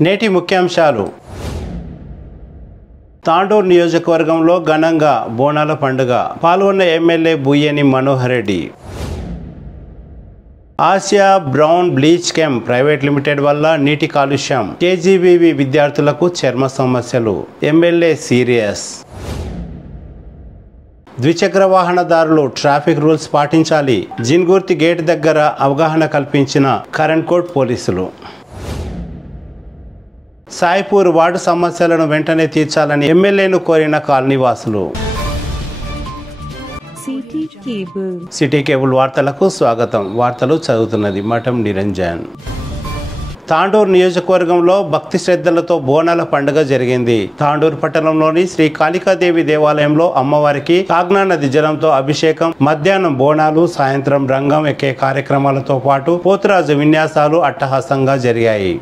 నేటి ముఖ్యాంశాలు. తాండూరు నియోజకవర్గంలో ఘనంగా బోనాల పండుగ. పాల్గొన్న MLA Buyyani Manohar Reddy. Asia brown bleach కెమ్ ప్రైవేట్ లిమిటెడ్ వల్ల నీటి కాలుష్యం. కేజీబీవీ విద్యార్థులకు చర్మ సమస్యలు. MLA serious. ద్విచక్ర వాహనదారులు ట్రాఫిక్ రూల్స్ పాటించాలి. జిన్గుర్తి గేట్ దగ్గర అవగాహన కల్పించిన కరణ్కోట్ పోలీసులు. సాయిపూర్ వార్డు సమస్యలను వెంటనే తీర్చాలని ఎమ్మెల్యేను కోరిన కాలనీవాసులు. సిటీ కేబుల్ వార్తలకు స్వాగతం. వార్తలు చదువుతున్నది మఠం నిరంజన్. తాండూరు నియోజకవర్గంలో భక్తి శ్రద్ధలతో బోనాల పండుగ జరిగింది. తాండూరు పట్టణంలోని శ్రీ కాళికాదేవి దేవాలయంలో అమ్మవారికి కాగ్నా నది జలంతో అభిషేకం, మధ్యాహ్నం బోనాలు, సాయంత్రం రంగం ఎక్కే కార్యక్రమాలతో పాటు పోతురాజు విన్యాసాలు అట్టహాసంగా జరిగాయి.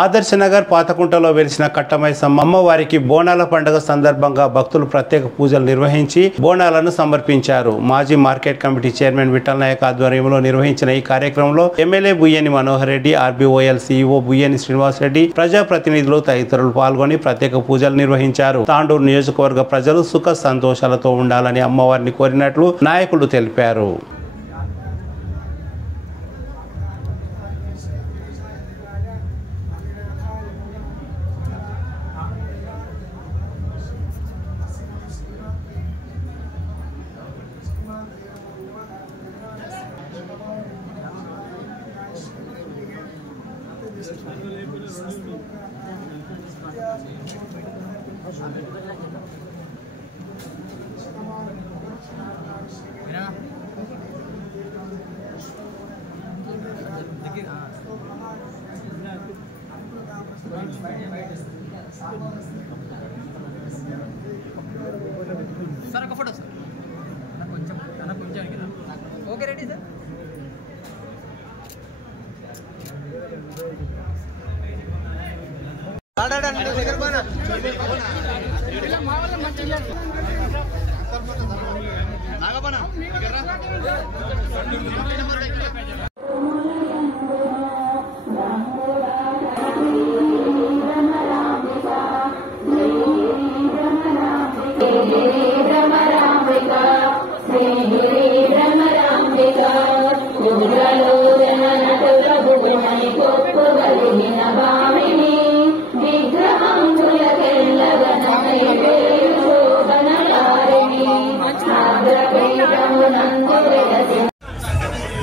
ఆదర్శనగర్ పాతకుంటలో వెలిసిన కట్టమైసమ్మ అమ్మవారికి బోనాల పండుగ సందర్భంగా భక్తులు ప్రత్యేక పూజలు నిర్వహించి బోనాలను సమర్పించారు. మాజీ market committee chairman Vithal Nayak ఆధ్వర్యంలో నిర్వహించిన ఈ కార్యక్రమంలో MLA Buyyani Manohar Reddy, RBOL CEO Buyyani Srinivas Reddy, ప్రజాప్రతినిధులు తదితరులు పాల్గొని ప్రత్యేక పూజలు నిర్వహించారు. తాండూరు నియోజకవర్గ ప్రజలు సుఖ సంతోషాలతో ఉండాలని అమ్మవారిని కోరినట్లు నాయకులు తెలిపారు. सर ఒక ఫోటో సార్ కొంచెం ఓకే రెడీ సార్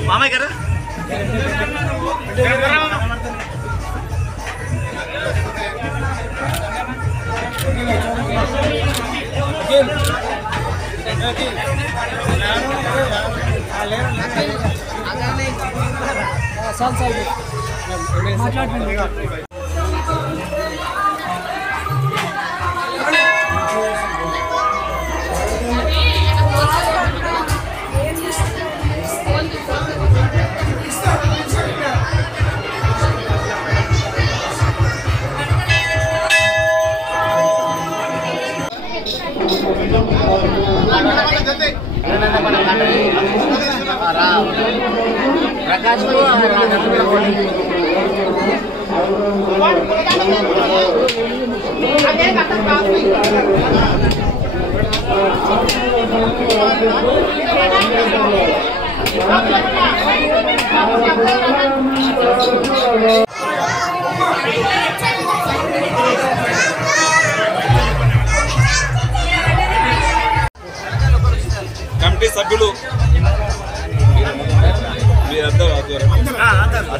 मामा कर प्रकाश को కమిటీ సభ్యులు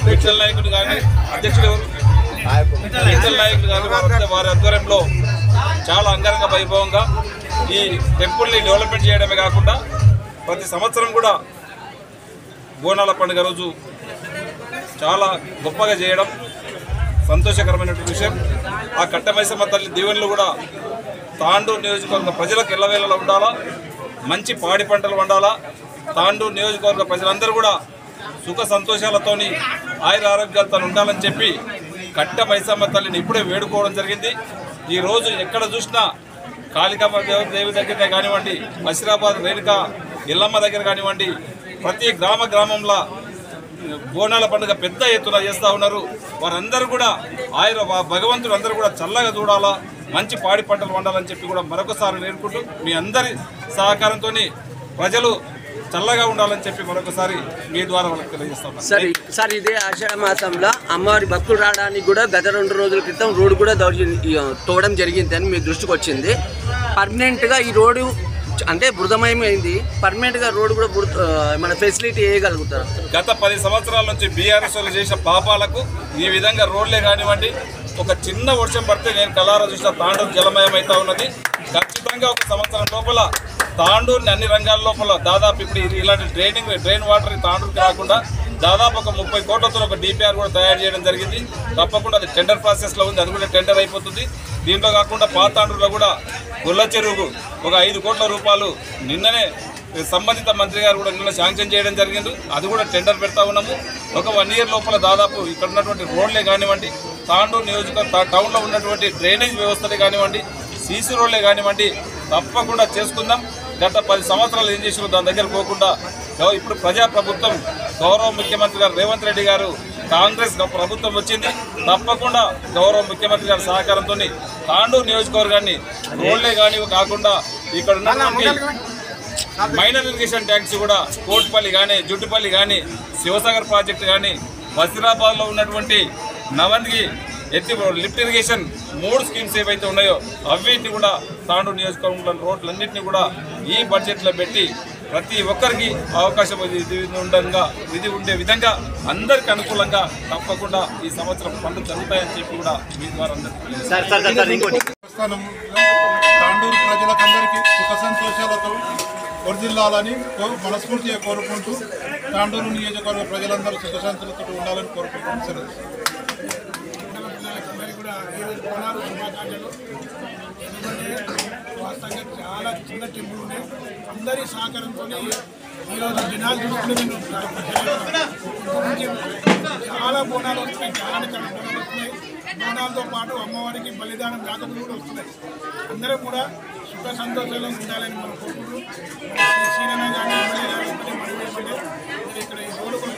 విఠల్ నాయకుడు కానీ అధ్యక్షుడు విఠల్ నాయకుడు కానీ వారి ఆధ్వర్యంలో చాలా అంగరంగ వైభవంగా ఈ టెంపుల్ని డెవలప్మెంట్ చేయడమే కాకుండా ప్రతి సంవత్సరం కూడా బోనాల పండుగ రోజు చాలా గొప్పగా చేయడం సంతోషకరమైనటువంటి విషయం. ఆ కట్టమైసమ్మ తల్లి దీవెనలు కూడా తాండూరు నియోజకవర్గ ప్రజలకు ఎల్లవేళలా ఉండాలా, మంచి పాడి పంటలు వండాలా, తాండూరు నియోజకవర్గ ప్రజలందరూ కూడా సుఖ సంతోషాలతోని ఆయుర ఆరోగ్యాలతో ఉండాలని చెప్పి కట్టమైసమ్మ తల్లిని ఇప్పుడే వేడుకోవడం జరిగింది. ఈరోజు ఎక్కడ చూసినా కాళికాంబ దేవి దగ్గరనే కానివ్వండి, బషీరాబాద్ రేణుక ఎల్లమ్మ దగ్గర కానివ్వండి, ప్రతి గ్రామంలో బోనాల పండుగ పెద్ద ఎత్తున చేస్తూ ఉన్నారు. వారందరూ కూడా భగవంతుడు అందరూ కూడా చల్లగా చూడాలా, మంచి పాడి పంటలు వండాలని చెప్పి కూడా మరొకసారి వేడుకుంటూ మీ అందరి సహకారంతో ప్రజలు చల్లగా ఉండాలని చెప్పి మరొకసారి మీ ద్వారా వాళ్ళకి తెలియజేస్తాం. సార్ ఇదే ఆషాఢ మాసంలో అమ్మవారి భక్తులు రావడానికి కూడా గత 2 రోజుల క్రితం రోడ్డు కూడా తోవడం జరిగింది అని మీ దృష్టికి వచ్చింది. పర్మనెంట్గా ఈ రోడ్డు అంటే బృదమయమైంది, పర్మనెంట్గా రోడ్డు కూడా మన ఫెసిలిటీ వేయగలుగుతారు. గత 10 సంవత్సరాల నుంచి బీఆర్ఎస్ వాళ్ళు చేసిన పాపాలకు ఈ విధంగా రోడ్లే కానివ్వండి, ఒక చిన్న వర్షం పడితే నేను కలారా చూసిన తాండూరు జలమయం అవుతా ఉన్నది. ఖచ్చితంగా ఒక సంవత్సరం లోపల తాండూరుని అన్ని రంగాల లోపల దాదాపు ఇప్పుడు ఇలాంటి డ్రైన్ వాటర్ తాండూరుకి రాకుండా దాదాపు ఒక 30 కోట్లతో ఒక డిపిఆర్ కూడా తయారు చేయడం జరిగింది. తప్పకుండా అది టెండర్ ప్రాసెస్లో ఉంది, అది కూడా టెండర్ అయిపోతుంది. దీంట్లో కాకుండా పాతాండూరులో కూడా గొల్ల చెరువుకు ఒక 5 కోట్ల రూపాయలు నిన్ననే సంబంధిత మంత్రి గారు కూడా నిన్న శాంక్షన్ చేయడం జరిగింది. అది కూడా టెండర్ పెడతా ఉన్నాము. ఒక 1 ఇయర్ లోపల దాదాపు ఇక్కడ ఉన్నటువంటి రోడ్లే కానివ్వండి, తాండూరు నియోజకవర్గ టౌన్లో ఉన్నటువంటి డ్రైనేజ్ వ్యవస్థలే కానివ్వండి, సీసీ రోడ్లే కానివ్వండి తప్పకుండా చేసుకుందాం. గత 10 సంవత్సరాలు ఏం చేసినా దాని దగ్గర పోకుండా ఇప్పుడు ప్రజాప్రభుత్వం గౌరవ ముఖ్యమంత్రి గారు రేవంత్ రెడ్డి గారు కాంగ్రెస్ ప్రభుత్వం వచ్చింది. తప్పకుండా గౌరవ ముఖ్యమంత్రి గారి సహకారంతో తాండూరు నియోజకవర్గాన్ని రోడ్లే కాకుండా ఇక్కడ ఉన్నటువంటి మైనర్ ఇరిగేషన్ ట్యాంక్స్ కూడా కోటిపల్లి కానీ, జుట్టుపల్లి కానీ, శివసాగర్ ప్రాజెక్టు కానీ, వజీరాబాద్లో ఉన్నటువంటి నవంద్గి లిఫ్ట్ ఇరిగేషన్ 3 స్కీమ్స్ ఏవైతే ఉన్నాయో అవిటిని కూడా తాండూరు నియోజకవర్గంలో రోడ్లన్నింటినీ కూడా ఈ బడ్జెట్లో పెట్టి ప్రతి ఒక్కరికి అవకాశం ఇది ఉండే విధంగా అందరికి అనుకూలంగా తప్పకుండా ఈ సంవత్సరం పనులు జరుగుతాయని చెప్పి కూడా మీ ద్వారా అందరికీ తాండూరు ప్రజలకందరికీ సుఖ సంతోషాలతో వర్ధిల్లాలని మనస్ఫూర్తిగా కోరుకుంటూ తాండూరు నియోజకవర్గ ప్రజలందరూ సుఖశాంతులతో ఉండాలని కోరుకుంటున్నాను. వాస్తవంగా చాలా చిన్న టెంపుల్ ఉన్నాయి. అందరి సహకారంతో ఈరోజు దినాలు చూసుకుంటే చాలా బోనాలు వస్తున్నాయి, చాలా బోనాలు వస్తున్నాయి. బోనాలతో పాటు అమ్మవారికి బలిదానం కాకపోతే కూడా వస్తున్నాయి. అందరం కూడా సుఖ సంతోషాలు ఉండాలని మనం కోరుకుంటూ శ్రీరణ కానీ ఇక్కడ ఈ రోడ్డు కూడా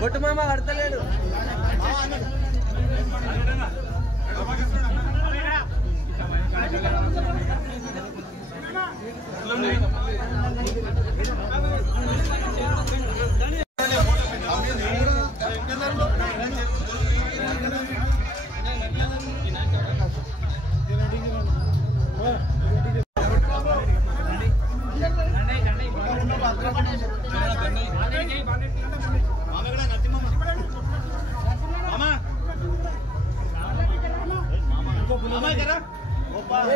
బొట్టు మామ కడతలేడు. బొట్టు మామ ఆడు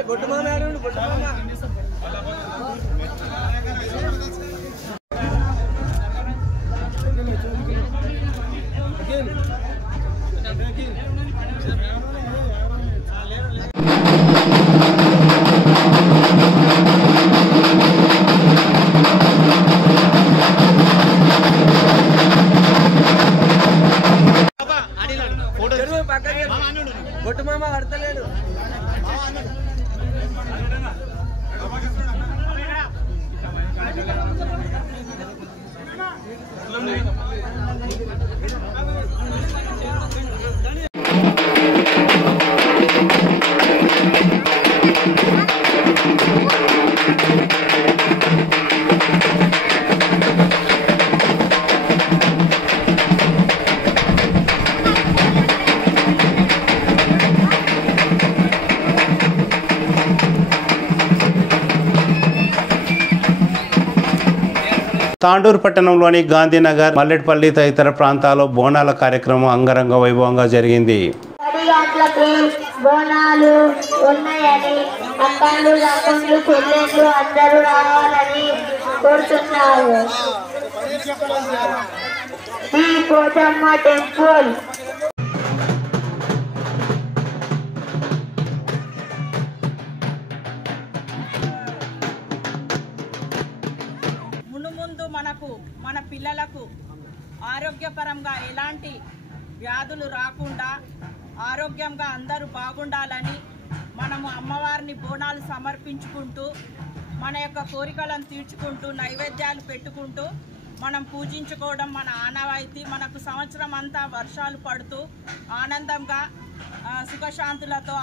బొట్టు మామ బొట్టు మామ కడతలేడు. తాండూరు పట్టణంలోని గాంధీనగర్, మల్లెట్పల్లి తదితర ప్రాంతాల్లో బోనాల కార్యక్రమం అంగరంగ వైభవంగా జరిగింది. బోనాలు ఉన్నాయని అక్కలు అక్కలు చెల్లెళ్ళు అందరూ రావాలని కోరుతున్నారు. ఈ పోచమ్మ టెంపుల్ ముందు మనకు మన పిల్లలకు ఆరోగ్యపరంగా ఎలాంటి వ్యాధులు రాకుండా ఆరోగ్యంగా అందరూ బాగుండాలని మనము అమ్మవారిని బోనాలు సమర్పించుకుంటూ మన యొక్క కోరికలను తీర్చుకుంటూ నైవేద్యాలు పెట్టుకుంటూ మనం పూజించుకోవడం మన ఆనవాయితీ. మనకు సంవత్సరం అంతా వర్షాలు పడుతూ ఆనందంగా సుఖశాంతులతో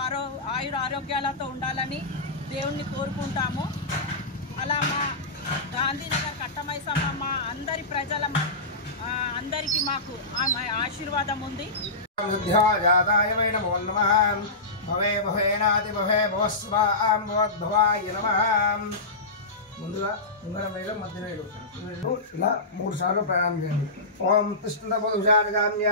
ఆరోగ్యాలతో ఉండాలని దేవుణ్ణి కోరుకుంటాము. అలా మా గాంధీనగర్ కట్టమైసమ్మ మా అందరి ప్రజల అందరికీ మాకు ఆశీర్వాదం ఉంది. जाताय वै नमो नमः भवे भवेनाति भवे भवस्वां भवद्भवाय नमः ముందుగా ఉంగరం వేలు మధ్య వేలు ఇలా 3 సార్లు ప్రాణాయామం చేయండి ఓం కృష్ణపదుషారగామ్య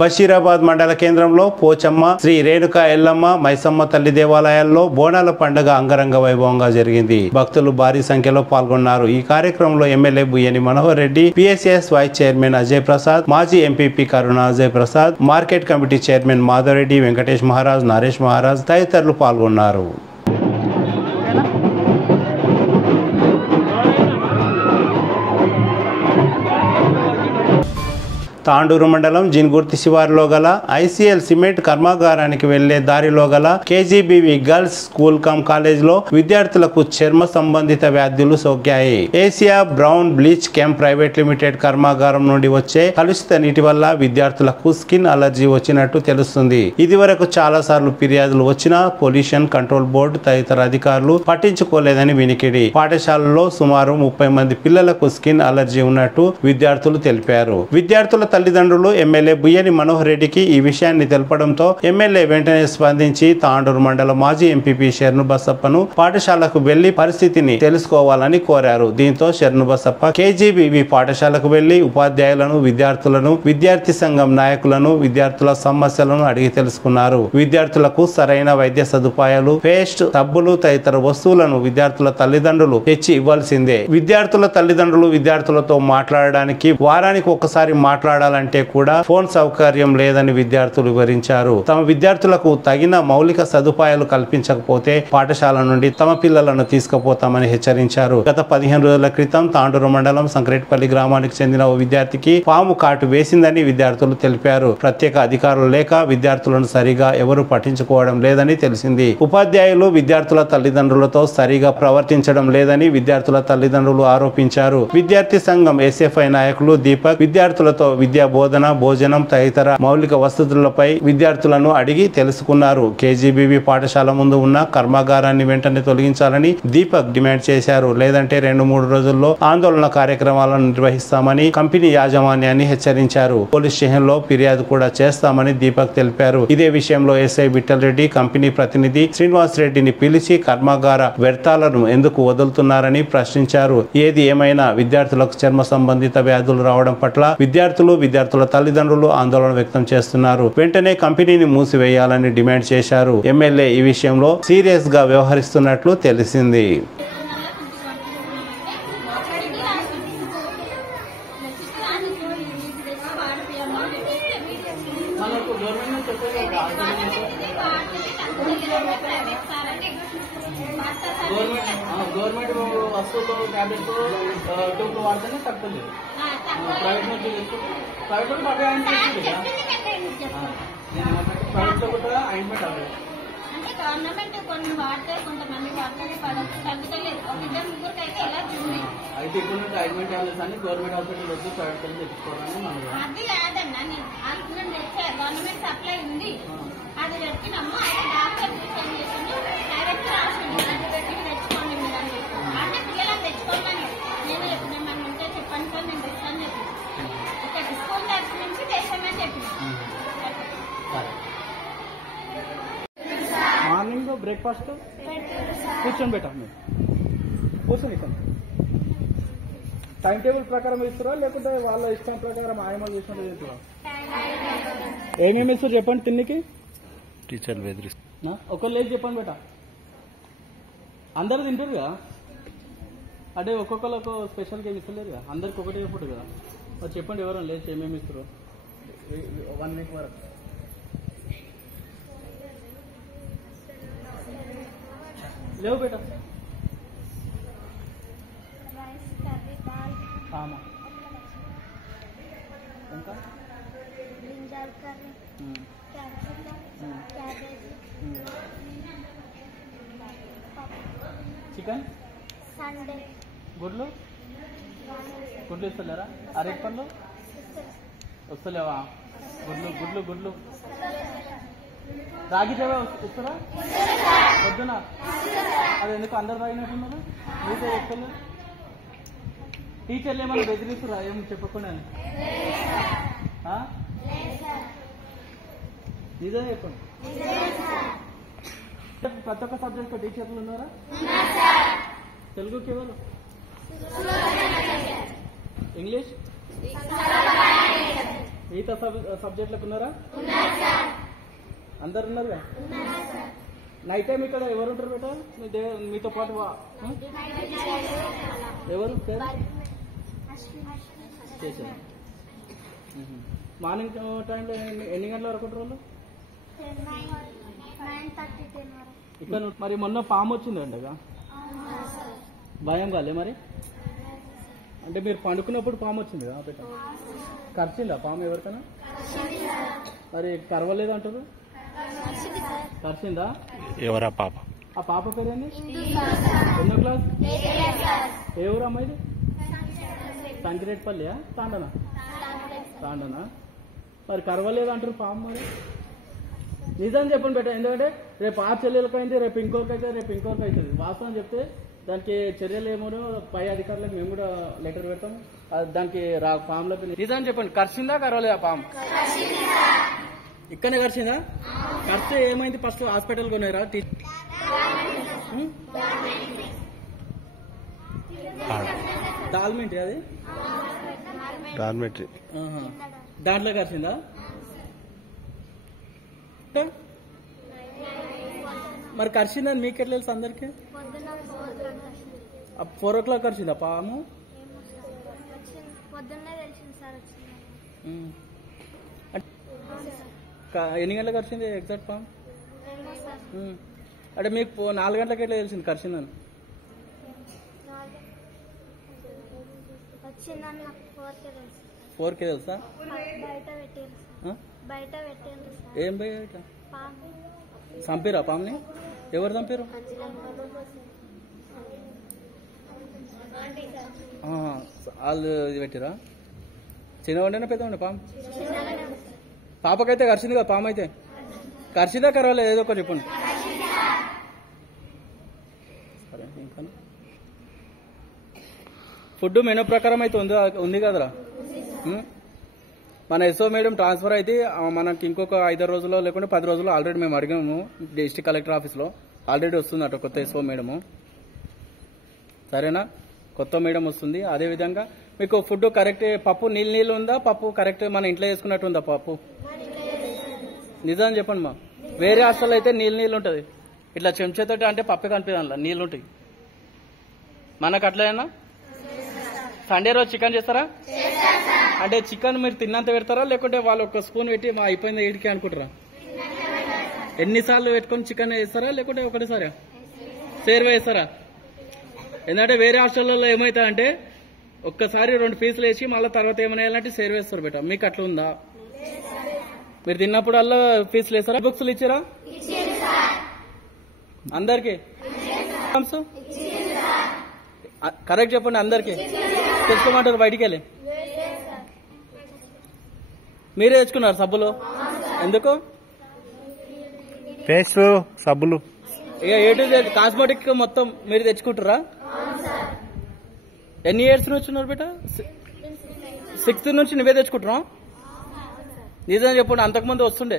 బషీరాబాద్ మండల కేంద్రంలో పోచమ్మ, శ్రీ రేణుకా ఎల్లమ్మ, మైసమ్మ తల్లి దేవాలయాల్లో బోనాల పండుగ అంగరంగ వైభవంగా జరిగింది. భక్తులు భారీ సంఖ్యలో పాల్గొన్నారు. ఈ కార్యక్రమంలో MLA Buyyani Manohar Reddy, PSS vice chairman Ajay Prasad, మాజీ MPP Karuna Ajay Prasad, market committee chairman Madhavareddy, Venkatesh Maharaj, Naresh Maharaj తదితరులు పాల్గొన్నారు. తాండూరు మండలం జిన్గుర్తి శివారులో గల ఐసీఎల్ సిమెంట్ కర్మాగారానికి వెళ్లే దారిలో గల KGBV girls school come college లో విద్యార్థులకు చర్మ సంబంధిత వ్యాధులు సోకాయి. ఏసియా బ్రౌన్ బ్లీచ్ కెమ్ ప్రైవేట్ లిమిటెడ్ కర్మాగారం నుండి వచ్చే కలుషిత నీటి వల్ల విద్యార్థులకు స్కిన్ అలర్జీ వచ్చినట్టు తెలుస్తుంది. ఇది వరకు చాలా సార్లు ఫిర్యాదులు వచ్చినా పొల్యూషన్ కంట్రోల్ బోర్డు తదితర అధికారులు పట్టించుకోలేదని వినికిడి. పాఠశాలలో సుమారు 30 మంది పిల్లలకు స్కిన్ అలర్జీ ఉన్నట్టు విద్యార్థులు తెలిపారు. విద్యార్థుల తల్లిదండ్రులు ఎమ్మెల్యే బుయ్యని మనోహర్ రెడ్డికి ఈ విషయాన్ని తెలపడంతో ఎమ్మెల్యే వెంటనే స్పందించి తాండూరు మండల మాజీ ఎంపీపీ శరణు బసప్పను పాఠశాలకు వెళ్లి పరిస్థితిని తెలుసుకోవాలని కోరారు. దీంతో శరణు బసప్ప కేజీబీవీ పాఠశాలకు వెళ్లి ఉపాధ్యాయులను, విద్యార్థులను, విద్యార్థి సంఘం నాయకులను, విద్యార్థుల సమస్యలను అడిగి తెలుసుకున్నారు. విద్యార్థులకు సరైన వైద్య సదుపాయాలు, పేస్ట్, సబ్బులు తదితర వస్తువులను విద్యార్థుల తల్లిదండ్రులు తెచ్చి ఇవ్వాల్సిందే. విద్యార్థుల తల్లిదండ్రులు విద్యార్థులతో మాట్లాడడానికి వారానికి ఒకసారి మాట్లాడాలంటే కూడా ఫోన్ సౌకర్యం లేదని విద్యార్థులు వివరించారు. తమ విద్యార్థులకు తగిన మౌలిక సదుపాయాలు కల్పించకపోతే పాఠశాల నుండి తమ పిల్లలను తీసుకుపోతామని హెచ్చరించారు. గత 15 రోజుల క్రితం తాండూరు మండలం సంక్రేట్పల్లి గ్రామానికి చెందిన ఓ విద్యార్థికి పాము కాటు వేసిందని విద్యార్థులు తెలిపారు. ప్రత్యేక అధికారులు లేక విద్యార్థులను సరిగా ఎవరు పట్టించుకోవడం లేదని తెలిసింది. ఉపాధ్యాయులు విద్యార్థుల తల్లిదండ్రులతో సరిగా ప్రవర్తించడం లేదని విద్యార్థుల తల్లిదండ్రులు ఆరోపించారు. విద్యార్థి సంఘం ఎస్ఎఫ్ఐ నాయకులు దీపక్ విద్యార్థులతో విద్యా బోధన, భోజనం తదితర మౌలిక వసతులపై విద్యార్థులను అడిగి తెలుసుకున్నారు. కేజీబీవీ పాఠశాల ముందు ఉన్న కర్మాగారాన్ని వెంటనే తొలగించాలని దీపక్ డిమాండ్ చేశారు. లేదంటే 2-3 రోజుల్లో ఆందోళన కార్యక్రమాలను నిర్వహిస్తామని కంపెనీ యాజమాన్యాన్ని హెచ్చరించారు. పోలీస్ స్టేషన్ లో ఫిర్యాదు కూడా చేస్తామని దీపక్ తెలిపారు. ఇదే విషయంలో ఎస్ఐ విఠల్ రెడ్డి కంపెనీ ప్రతినిధి శ్రీనివాస్ రెడ్డిని పిలిచి కర్మాగార వ్యర్థాలను ఎందుకు వదులుతున్నారని ప్రశ్నించారు. ఏది ఏమైనా విద్యార్థులకు చర్మ సంబంధిత వ్యాధులు రావడం పట్ల విద్యార్థుల తల్లిదండ్రులు ఆందోళన వ్యక్తం చేస్తున్నారు. వెంటనే కంపెనీని మూసివేయాలని డిమాండ్ చేశారు. ఎమ్మెల్యే ఈ విషయంలో సీరియస్ గా వ్యవహరిస్తున్నట్లు తెలిసింది. గవర్నమెంట్ వస్తువులు ట్యాబ్లెట్స్ టూబ్లు వాడితేనే తక్కువ. ప్రైవేట్ నుంచి ప్రైవేట్ బాగా ప్రైవేట్లో కూడా ఆయింట్మెంట్ అవ్వదు. అంటే గవర్నమెంట్ కొన్ని వాడితే కొంతమంది వాడితే తగ్గుతలేదు. ఒక 2-3 అయితే ఎలా ఉంది. అయితే ఇప్పుడు నుండి ఆయింట్మెంట్ టాబ్లెట్స్ అని గవర్నమెంట్ హాస్పిటల్ వచ్చి ప్రైవేట్ కలిసి తెచ్చుకోవాలని మనం అది కాదన్నా నేను తెచ్చా గవర్నమెంట్ సప్లై ఉంది అది పెట్టినమ్మా. అయితే డాక్టర్ ఏం చేసింది డైరెక్ట్ రాసింది తెచ్చుకోండి మీరు అని చెప్పి. అంటే పిల్లలకు తెచ్చుకోవాలని నేను చెప్పిన మనం ఉంటే చెప్పండి సార్ నేను తెచ్చాను చెప్పి ఇక్కడ స్కూల్ తరఫు నుంచి తెచ్చామని చెప్పి. మార్నింగ్ బ్రేక్ఫాస్ట్ కూర్చొని పెట్టాం మీరు కూర్చొని ఇస్తాం. టైం టేబుల్ ప్రకారం ఇస్తారా లేకుంటే వాళ్ళ ఇష్టం ప్రకారం ఆయమలు చూసుకుంటే చేస్తారా? ఏమేమి ఇస్తారు చెప్పండి తిన్నికి. టీచర్లు బెదిరిస్తారు. ఒకళ్ళు లేదు చెప్పండి బేట. అందరు తింటారు కదా అంటే ఒక్కొక్కరు ఒక స్పెషల్గా ఏమి ఇస్తలేరు కదా. అందరికి ఒకటే ఫుడ్ కదా. మరి చెప్పండి ఎవరైనా లేదు ఏమేమి ఇస్తారు 1 వీక్ వరకు. లేవు బేట ఇంకా చికెన్ గుడ్లు ఇస్తలేరా? అరటి పండ్లు వస్తలేవా? గుడ్లు రాగి జావ ఇస్తారా పొద్దున? అది ఎందుకు అందరు తాగినట్టున్నారు? మీతో చెప్తున్నారు. టీచర్లు ఏమన్నా బెదిరిస్తురా ఏం చెప్పకుండా? నిజం చెప్పండి. ప్రతి ఒక్క సబ్జెక్ట్ టీచర్లు ఉన్నారా? తెలుగుకి ఎవరు? ఇంగ్లీష్ మిగతా సబ్జెక్టులకు ఉన్నారా? అందరు ఉన్నారుగా? నైట్ టైం ఇక్కడ ఎవరు ఉంటారు బేటా మీతో పాటు? ఎవరు చేశారు? మార్నింగ్ టైంలో ఎన్ని గంటల వరకు ఉంటారు వాళ్ళు ఇక్కడ? మరి మొన్న పాము వచ్చిందండగా, భయం కాలే మరి? అంటే మీరు పండుకున్నప్పుడు పాము వచ్చింది కదా బేట, కరిచిందా పాము ఎవరికైనా? మరి కరవలేదు అంటారు, కరిచిందా? ఎవరా పాప? ఆ పాప పేరేంది? ఎన్నో క్లాస్? ఏ ఊరు అమ్మాయిది? సంకిరెడ్డిపల్లియా తాండనా? తాండనా. మరి కరవలేదు అంటారు పాము. మరి నిజం చెప్పండి బేట, ఎందుకంటే రేపు ఆ చెల్లెలకు అయింది, రేపు ఇంకొకరికి అయితే, రేపు ఇంకొకరికి అవుతుంది. వాస్తవం చెప్తే దానికి చర్యలు ఏమో పై అధికారులకు మేము కూడా లెటర్ పెడతాం, దానికి ఫామ్ లో. నిజం చెప్పండి, కరిచిందా కరవలేదా పాము? ఇక్కడనే కరిచిందా? కరిస్తే ఏమైంది? ఫస్ట్ హాస్పిటల్ కొన్నారా? డాల్మెంటరీ అది డాల్మెంటరీ దాంట్లో కరిచిందా? మరి కరిచిందని మీకు ఎట్లా తెలుసు అందరికి? 4 o'clock కరిచిందా పాము? ఎన్ని గంటలకు కరిచింది ఎగ్జాక్ట్ పాము? అంటే మీకు 4 గంటలకు ఎట్లా తెలిసింది కరిచిందని? 4కే తెలుసా? ఏం బయట చంపిరా పాముని? ఎవరు చంపారు? వాళ్ళు పెట్టిరా? చిన్నవాడేనా పెద్దవాడి పాము? పాపకైతే కరిచింది కదా పాము. అయితే కరిచిందా కరవలేదు? ఏదో ఒకటి చెప్పండి. సరే, ఇంకా ఫుడ్ మెనూ ప్రకారం అయితే ఉంది కదరా? మన ఎస్ఓ మేడం ట్రాన్స్ఫర్ అయితే మనకి ఇంకొక 5 రోజుల్లో లేకుంటే 10 రోజుల్లో ఆల్రెడీ మేము అడిగాము డిస్ట్రిక్ట్ కలెక్టర్ ఆఫీస్లో. ఆల్రెడీ వస్తుంది అటు కొత్త ఎస్ఓ మేడము. సరేనా? కొత్త మేడం వస్తుంది. అదేవిధంగా మీకు ఫుడ్ కరెక్ట్, పప్పు నీళ్ళు ఉందా? పప్పు కరెక్ట్ మన ఇంట్లో చేసుకున్నట్టు ఉందా పప్పు? నిజం చెప్పండి మా. వేరే హాస్టల్ అయితే నీళ్ళు ఉంటుంది, ఇట్లా చెంచాతోటి అంటే పప్పే కనిపించాల నీళ్ళు ఉంటాయి. మనకు అట్లయినా సండే రోజు చికెన్ చేస్తారా? అంటే చికెన్ మీరు తిన్నంత పెడతారా లేకుంటే వాళ్ళు ఒక స్పూన్ పెట్టి మా అయిపోయింది 8కి అనుకుంటారా? ఎన్నిసార్లు పెట్టుకొని చికెన్ వేస్తారా లేకుంటే ఒకటేసారి సేర్వా వేస్తారా? ఎందుకంటే వేరే హాస్టల్లో ఏమవుతారంటే ఒక్కసారి 2 పీసులు వేసి మళ్ళీ తర్వాత ఏమైనా వేయాలంటే సేర్ వేస్తారు బేట. మీకు అట్లా ఉందా? మీరు తిన్నప్పుడల్లా పీసులు వేస్తారా? బుక్స్లు ఇచ్చారా అందరికి? కరెక్ట్ చెప్పండి అందరికి. తెచ్చుకోమంటారు బయటికి వెళ్ళి? మీరే తెచ్చుకున్నారు సబ్బులు? ఎందుకు? పేస్ట్ సబ్బులు ఇక ఏ టు జెడ్ కాస్మెటిక్ మొత్తం మీరు తెచ్చుకుంటారా? ఎన్ని ఇయర్స్ నుంచి ఉన్నారు బేట? 6th నుంచి నువ్వే తెచ్చుకుంటున్నా? నిజం చెప్పండి, అంతకుముందు వస్తుండే.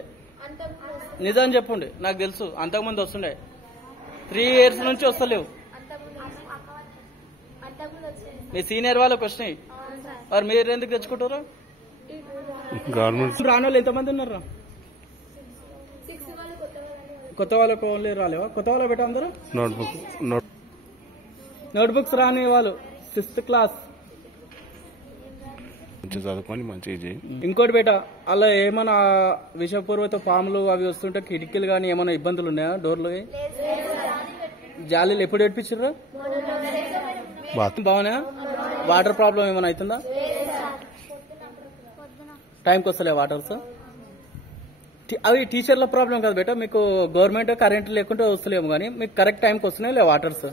నిజం చెప్పండి, నాకు తెలుసు అంతకుముందు వస్తుండే. 3 years నుంచి వస్తలేవు. మీ సీనియర్ వాళ్ళకి వచ్చినాయి, మరి మీరు ఎందుకు తెచ్చుకుంటారు? గవర్నమెంట్ రాని వాళ్ళు ఎంతమంది ఉన్నారు? కొత్త వాళ్ళకు ఓన్లీ రాలేవా? కొత్త వాళ్ళ బేట అందరూ నోట్బుక్స్ రాని వాళ్ళు 6th class చదువుకొని మంచిగా. ఇంకోటి బేట, అలా ఏమైనా విషపూర్వత పాములు అవి వస్తుంటే కిటికీలు కానీ ఏమైనా ఇబ్బందులు ఉన్నాయా? డోర్లు జాలీలు ఎప్పుడు ఏడిపించారు? బాగున్నా? వాటర్ ప్రాబ్లం ఏమైనా అవుతుందా? టైంకి వస్తలే వాటర్స్? అవి టీచర్ల ప్రాబ్లం కదా బేట, మీకు గవర్నమెంట్ కరెంట్ లేకుంటే వస్తలేము కానీ మీకు కరెక్ట్ టైంకి వస్తున్నాయి లే వాటర్స్.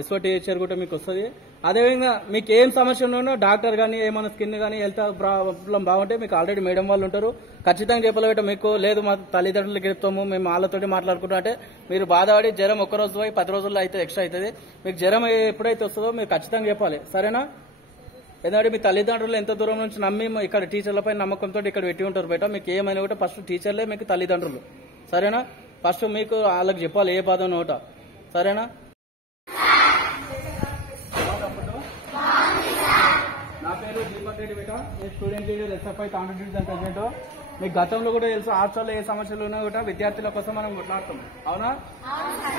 ఎస్ఓ టీచర్ కూడా మీకు వస్తుంది. అదేవిధంగా మీకు ఏం సమస్య ఉన్నా డాక్టర్ కానీ ఏమైనా స్కిన్ కానీ హెల్త్ ప్రాబ్లం బాగుంటే మీకు ఆల్రెడీ మేడం వాళ్ళు ఉంటారు. ఖచ్చితంగా చెప్పలేట మీకు లేదు మా తల్లిదండ్రులకి చెప్తాము మేము వాళ్ళతోటి మాట్లాడుకుంటాం అంటే మీరు బాధపడి జ్వరం ఒక్కరోజు పోయి 10 రోజుల్లో అయితే ఎక్స్ట్రా అవుతుంది. మీకు జ్వరం ఎప్పుడైతే వస్తుందో మీరు ఖచ్చితంగా చెప్పాలి, సరేనా? ఎందుకంటే మీ తల్లిదండ్రులు ఎంత దూరం నుంచి నమ్మి ఇక్కడ టీచర్లపై నమ్మకంతో ఇక్కడ పెట్టి ఉంటారు బయట. మీకు ఏమైనా కూడా ఫస్ట్ టీచర్లే మీకు తల్లిదండ్రులు, సరేనా? ఫస్ట్ మీకు వాళ్ళకి చెప్పాలి ఏ బాధ నోట, సరేనా? నా పేరు దీపక్ రెడ్డి బేట, నేను student leader SFI Tandur division president. మీకు గతంలో కూడా తెలుసు హాస్టల్లో ఏ సమస్యలు ఉన్నా కూడా విద్యార్థుల కోసం మనం కొట్లాడుతాం, అవునా?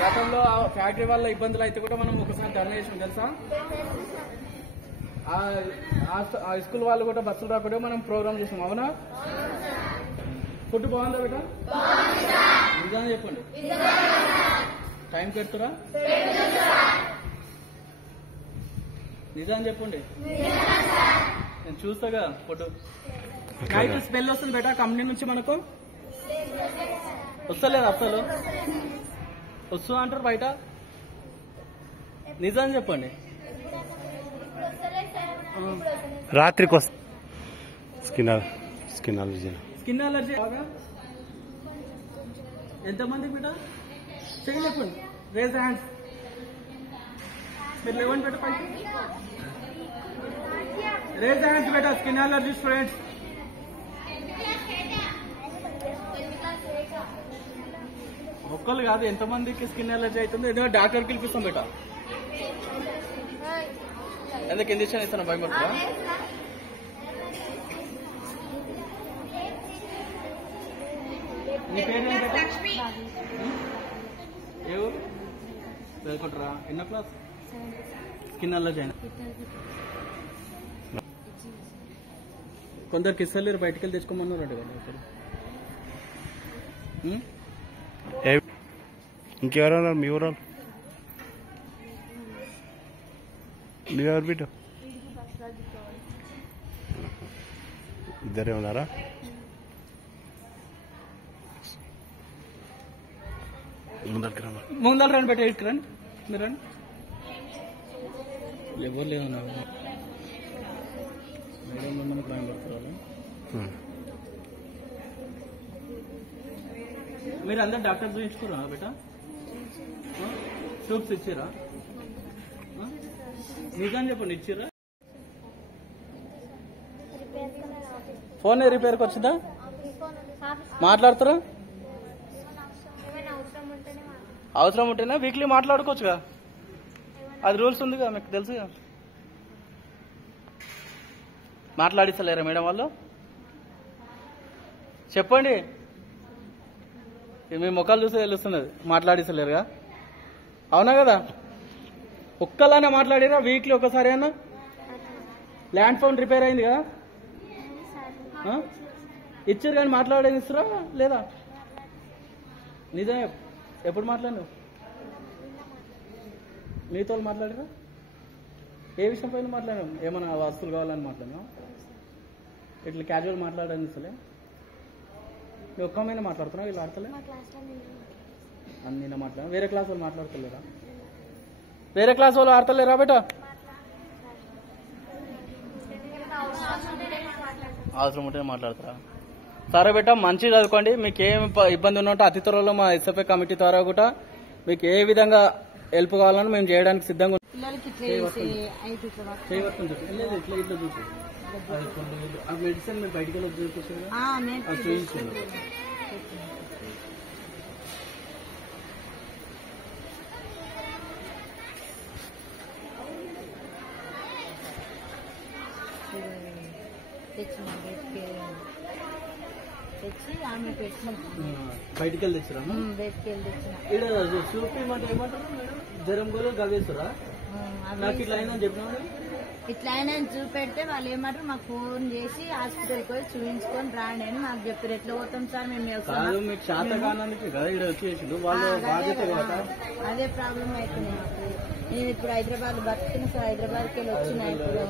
గతంలో ఫ్యాక్టరీ వల్ల ఇబ్బందులు అయితే కూడా మనం ఒకసారి ధర్నా చేసాం తెలుసా? ఆ స్కూల్ వాళ్ళు కూడా బస్సులు రాకుండా మనం ప్రోగ్రామ్ చేసాం, అవునా? ఫుడ్ బాగుందా బేట? నిజంగా చెప్పండి, టైం పెడుతురా? నిజం చెప్పండి, నేను చూస్తాగా ఫోటో. నైట్ స్మెల్ వస్తుంది బేటా కంపెనీ నుంచి, మనకు వస్తలేదు అసలు. వస్తు అంటారు బయట, నిజం చెప్పండి. రాత్రికి స్కిన్ అలర్జీ బాగా ఎంతమందికి బేటా చెయ్యి చెప్పండి, రేజ్ హ్యాండ్స్. మీరు లేవండి బేట పైకి, రేజ్ హ్యాండ్స్ బేటా. స్కిన్ అలర్జీ స్టూడెంట్స్, ఒక్కళ్ళు కాదు ఎంతమందికి స్కిన్ అలర్జీ అవుతుంది. ఎందుకంటే డాక్టర్కి పిలిపిస్తాం బేట. ఎందుకు ఇంజక్షన్ ఇస్తాను భయపడుతుందా? నీ పేరు ఏ ఊరు? చదువుకుంటారా? ఎన్నో క్లాస్? స్కిన్ అలర్జీ అయినా కొందరికి ఇస్తలేరు, బయటకు వెళ్ళి తెచ్చుకోమన్నారు అంటే కదా. ఇంకెవరు మీ ఊరు? మీరెవరు బిడ్డ? ఇద్దరే ఉన్నారా? ముందర రండి బయట, ఇటు రండి, మీరు రండి. ఎవరు లేవన్నారు మేడం, మనకు భయం పడుతున్నారు. మీరు అందరు డాక్టర్ చూపించుకోరా బేట? ట్యూబ్స్ ఇచ్చారా? నిజం చెప్పండి, ఇచ్చిరా? ఫోన్ రిపేర్కి వచ్చిందా? మాట్లాడుతారా? అవసరం ఉంటేనా వీక్లీ మాట్లాడుకోవచ్చుగా, అది రూల్స్ ఉందిగా, మీకు తెలుసుగా. మాట్లాడిస్తలేరా మేడం వాళ్ళు? చెప్పండి, మీ ముఖాలు చూస్తే తెలుస్తున్నది, మాట్లాడిస్తలేరుగా, అవునా కదా? ఒక్కలానే మాట్లాడిరా వీక్లీ ఒకసారి అన్నా? ల్యాండ్ ఫోన్ రిపేర్ అయింది కదా, ఇచ్చారు కానీ మాట్లాడేది ఇస్తారా లేదా? నిజమే, ఎప్పుడు మాట్లాడినావు? మీతో మాట్లాడారా? ఏ విషయం పైన మాట్లాడాం? ఏమన్నా వస్తువులు కావాలని మాట్లాడినా? ఇట్లా క్యాజువల్ మాట్లాడని ఇస్తలే? నువ్వు ఒక్కమైనా మాట్లాడుతున్నావు, వీళ్ళు ఆడతలే? అన్నీ మాట్లాడా? వేరే క్లాస్ వాళ్ళు మాట్లాడతలేరా? వేరే క్లాస్ వాళ్ళు ఆడతలేరా బేట? అవసరం ఉంటే మాట్లాడతారా? సరే బేట, మంచిగా చదువుకోండి. మీకు ఏం ఇబ్బంది ఉన్నట్టు అతి త్వరలో మా ఎస్ఎఫ్ఐ కమిటీ ద్వారా కూడా మీకు ఏ విధంగా హెల్ప్ కావాలని మేము చేయడానికి సిద్ధంగా ఉన్నాం. మెడిసిన్ మీరు బయటికి వెళ్ళి చూపించారు. తెచ్చి ఆమె పెట్టిన బయటికి వెళ్ళి తెచ్చిరా? బయటికి వెళ్ళి తెచ్చిన ఇక్కడ చూపించమంటే ఏమంటారు మేడం? జ్వరం కూడా గవేస్తురా? నాకు ఇట్లా అయిందని చెప్పినా ఇట్లా అయినా చూపెడితే వాళ్ళు ఏమంటారు, మాకు ఫోన్ చేసి హాస్పిటల్కి పోయి చూపించుకొని రాండి అని మాకు చెప్పారు. ఎట్లా పోతాం సార్ మేము? మీకు చేత కానానికి కదా ఇక్కడ వచ్చేసిండు, వాళ్ళు బాధ్యత కదా. అదే ప్రాబ్లం అవుతుంది మాకు. నేను ఇప్పుడు హైదరాబాద్ బతుకుతున్నా సార్, హైదరాబాద్కి వెళ్ళి వచ్చినా ఇప్పుడు.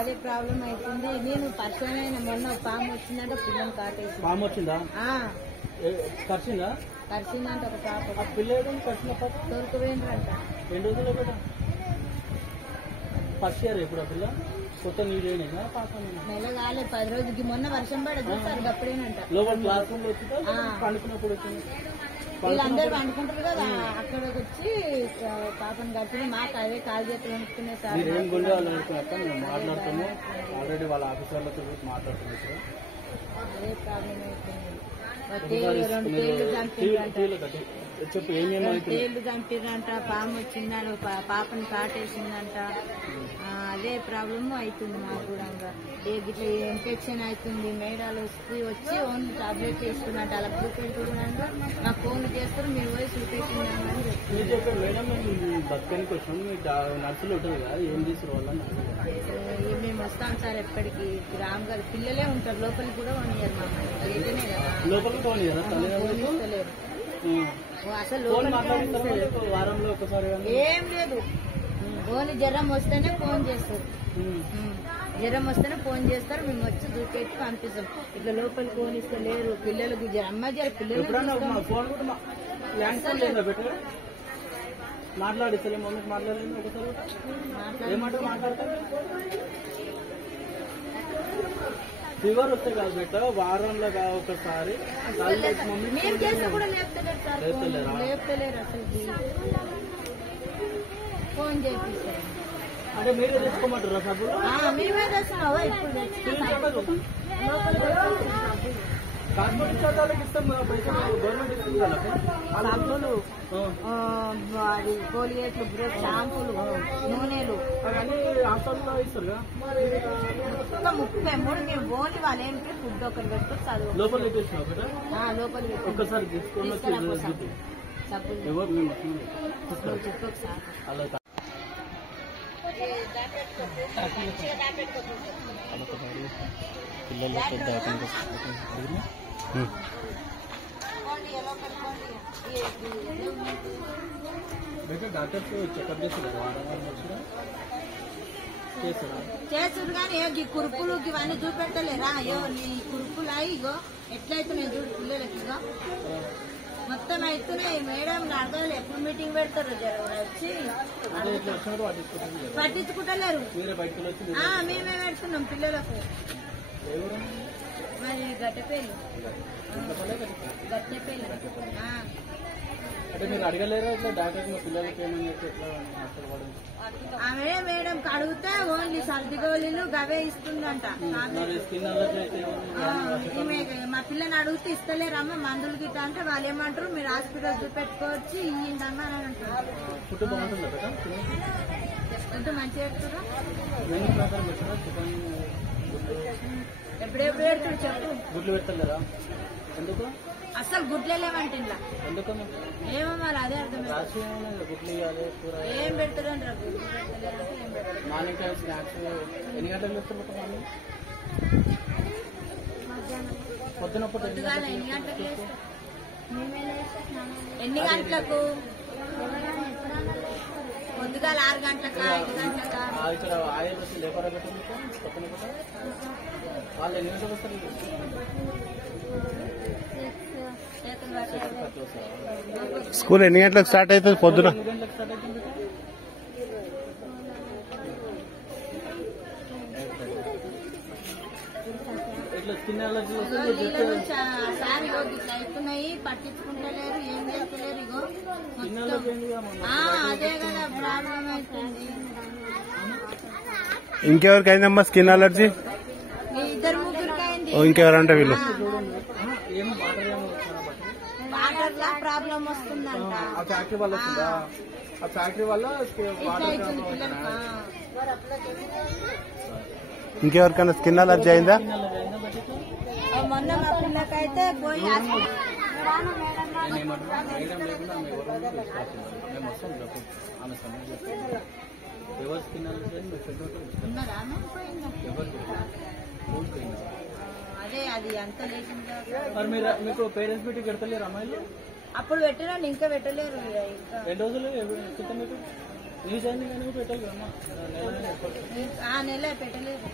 అదే ప్రాబ్లం అవుతుంది. నేను పరిచయం మొన్న పాము వచ్చిందంటే పిల్లని కాటేసి. పాము వచ్చిందా? కరిచిందా? కరిచిందంటే ఒక పాప. పిల్లలు కరిచిన పాప తోలుకుపోయిండ్రంట. 2 రోజులు కూడా ఫస్ట్ ఇయర్ ఎప్పుడు పిల్ల కొత్త నీళ్ళు నెల కాలే 10 రోజులకి మొన్న వర్షం పడదు సార్ అప్పుడేనంట లోపల క్లాస్ రూమ్ లో వచ్చి పండుకున్నప్పుడు వచ్చింది వీళ్ళందరూ పండుకుంటారు కదా అక్కడికి వచ్చి పాపను కట్టిన మాకు అదే కాలు చేతులు అనుకునే సార్ ఏం గుండె వాళ్ళు అనుకున్నాక మేము మాట్లాడుతాము ఆల్రెడీ వాళ్ళ ఆఫీసర్లతో మాట్లాడుతున్నాం అదే ప్రాబ్లం అవుతుంది 2 తేళ్లు చంపిందంట చెప్పు ఏమేమి తేళ్లు చంపిరంట పాము వచ్చిందంట పాపని కాటేసిందంట అదే ప్రాబ్లమ్ అవుతుంది మాకు కూడా ఇట్లా ఇన్ఫెక్షన్ అవుతుంది మేడాలు వచ్చి ఓన్లీ టాబ్లెట్ వేసుకున్నట్ట అలా చూపెట్టుకున్నాక మాకు ఫోన్లు చేస్తారు మీరు పోయి చూపెట్టినామని చెప్పారు మేడం బతకనికి వచ్చాం నర్సులు ఉంటుంది కదా ఏం తీసుకురావాలని మేము వస్తాం సార్ ఎప్పటికి రామ్ గారు పిల్లలే ఉంటారు లోపలికి కూడా పోనీయారు మమ్మల్ని రేటనే కదా లోపలికి పోనీయరా పోనిస్తలేరు అసలు వారంలో ఒకసారి ఏం లేదు ఓన్లీ జ్వరం వస్తేనే ఫోన్ చేస్తారు జ్వరం వస్తేనే ఫోన్ చేస్తారు మేము వచ్చి దూకెట్టి పంపిస్తాం ఇట్లా లోపలికి ఫోన్ ఇస్తలేరు పిల్లలకు అమ్మ పిల్లలు మాట్లాడిస్తలే మమ్మీకి మాట్లాడలేదు ఒకసారి ఏమంటారు మాట్లాడతారు ఫీవర్ వస్తే కాదు బెట్ట వారంలో ఒకసారి లేపుతలేరు అసలు ఫోన్ చేపిస్తారు అంటే మీరే తెచ్చుకోమంటారా సబ్బులు మేమే తెస్తున్నావా ఇప్పుడు కార్పొరేట్ చట్టాలకు ఇస్తాం గవర్నమెంట్ ఇస్తుంది కదా సబ్బులు అది కోలిగేట్లు బ్రష్ షాంపూలు నూనెలు అవన్నీ హాస్పిటల్లో ఇస్తారు మొత్తం 33 మేము ఓన్లీ వాళ్ళు ఏంటి ఫుడ్ ఒకటి పెట్టుకుని చదువు లోపల తెచ్చినావు లోపల ఒక్కసారి తీసుకొని సబ్బులు ఎవరు మేము చెప్పు ఒకసారి అలా డాక్టర్స్ చెకప్ చేస్తారు చేస్తారు కానీ ఈ కురుపులు ఇవన్నీ చూపెట్టలేరా అయ్యో నీ కురుపులు అయి ఇగో ఎట్లయితే నేను చూడు పిల్లలకి ఇగో మొత్తం అవుతున్నాయి మేడం అర్థం ఎప్పుడు మీటింగ్ పెడతారు వచ్చి పట్టించుకుంటలేరు మేమే పెడుతున్నాం పిల్లలకు మరి గట్టెపల్లి అంటే మీరు అడగలేరు ఇట్లా డాక్టర్ పిల్లలకి ఏమని ఆమె మేడం అడిగితే ఓన్లీ సర్ది గోళీలు గవే ఇస్తుందంట మా పిల్లని అడిగితే ఇస్తలేరమ్మ మందులు గిట్ట అంటే వాళ్ళు ఏమంటారు మీరు హాస్పిటల్ చూపెట్టుకోవచ్చు ఇయ్యిందమ్మా అని అంటారు ఫుడ్ బాగుంటుంది ఫుడ్ మంచిగా పెడుతురా ఎప్పుడెప్పుడు పెడతాడు చెప్పు గుడ్లు పెట్టలేదా ఎందుకు అసలు గుడ్లే లేవంటే ఇంట్లో ఎందుకు ఏమో మరి అదే అర్థం గుడ్లు ఇవ్వాలి ఏం పెడతారంటే మార్నింగ్ టైం స్నాక్స్ ఎన్ని గంటలకు చేస్తారు మార్నింగ్ పొద్దున ఎన్ని గంటలకు ఎన్ని గంటలకు పొద్దుగాల 6 గంటలకా 5 గంటలకా ఇక్కడ ఆయిల్ వచ్చి లేపరా పెట్టండి పొద్దున వాళ్ళు ఎన్ని గంటలకు వస్తారు స్కూల్ ఎన్ని గంటలకు స్టార్ట్ అవుతుంది పొద్దున సార్ అవుతున్నాయి పట్టించుకుంటలేరు ఏం చేస్తలేరు ఇగో అదే కదా ప్రాబ్లం అవుతుంది ఇంకెవరికైందమ్మా స్కిన్ అలర్జీ 2-3 అయింది ఇంకెవరంటే వీళ్ళు వాటర్ లా ప్రాబ్లం వస్తుందంట ఆ ఫ్యాక్టరీ వల్ల వస్తుందా ఆ ఫ్యాక్టరీ వల్ల ఇంకెవరికైనా స్కిన్ అలర్జీ అయిందా మొన్న మా పిల్లకైతే పోయి అదే అది అంత లేకుండా మరి మీరు మీకు పేరెంట్స్ మీటింగ్ పెడతలేరు అమ్మాయిలు అప్పుడు పెట్టినండి ఇంకా పెట్టలేరు ఇంకా 2 రోజులు క్రితం మీకు న్యూస్ అయింది కానీ పెట్టలేదు అమ్మా నెల పెట్టలేరు